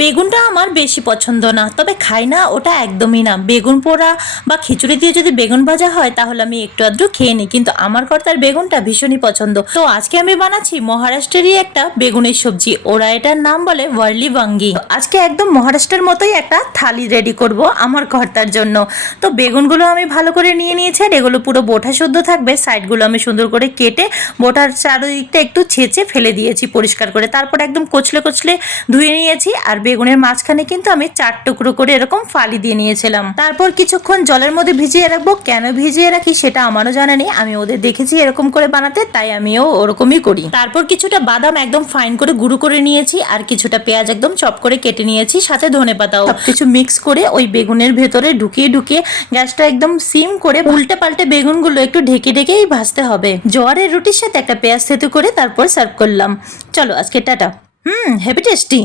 বেগুনটা আমার বেশি পছন্দ না, তবে খাই না ওটা একদমই না। বেগুন পোড়া বা খিচুড়ি দিয়ে যদি বেগুন ভাজা হয় তাহলে আমি একটু আধটু খেয়ে নিই, কিন্তু আমার কর্তার বেগুনটা ভীষণই পছন্দ। তো আজকে আমি বানাচ্ছি মহারাষ্ট্রেরই একটা বেগুনের সবজি, ওরা এটার নাম বলে ওয়ার্লি ওয়াঙ্গি। আজকে একদম মহারাষ্ট্রের মতোই একটা থালি রেডি করব আমার কর্তার জন্য। তো বেগুনগুলো আমি ভালো করে নিয়ে নিয়েছি, আর এগুলো পুরো বোটা শুদ্ধ থাকবে। সাইডগুলো আমি সুন্দর করে কেটে বোটার চারিদিকটা একটু ছেঁচে ফেলে দিয়েছি পরিষ্কার করে, তারপর একদম কচলে কচলে ধুয়ে নিয়েছি। আর বেগুনের মাঝখানে কিন্তু আমি 4 টুকরো করে এরকম ফালি দিয়ে নিয়েছিলাম। তারপর কিছুক্ষণ জলের মধ্যে ভিজিয়ে রাখবো। কেন ভিজিয়ে রাখি সেটা আমারও জানা নেই, আমি ওদের দেখেছি এরকম করে বানাতে, তাই আমিও ওরকমই করি। তারপর কিছুটা বাদাম একদম ফাইন করে গুঁড়ো করে নিয়েছি, আর কিছুটা পেঁয়াজ একদম চপ করে কেটে নিয়েছি, সাথে ধনেপাতাও। সবকিছু মিক্স করে ওই বেগুনের ভেতরে ঢুকিয়ে ঢুকিয়ে গ্যাসটা একদম সিম করে উল্টে পাল্টে বেগুনগুলো একটু ঢেকে ঢেকেই ভাজতে হবে। জোয়ারের রুটির সাথে একটা পেঁয়াজ থেতু করে তারপর সার্ভ করলাম। চলো আজকে টাটা। Heavy tasty.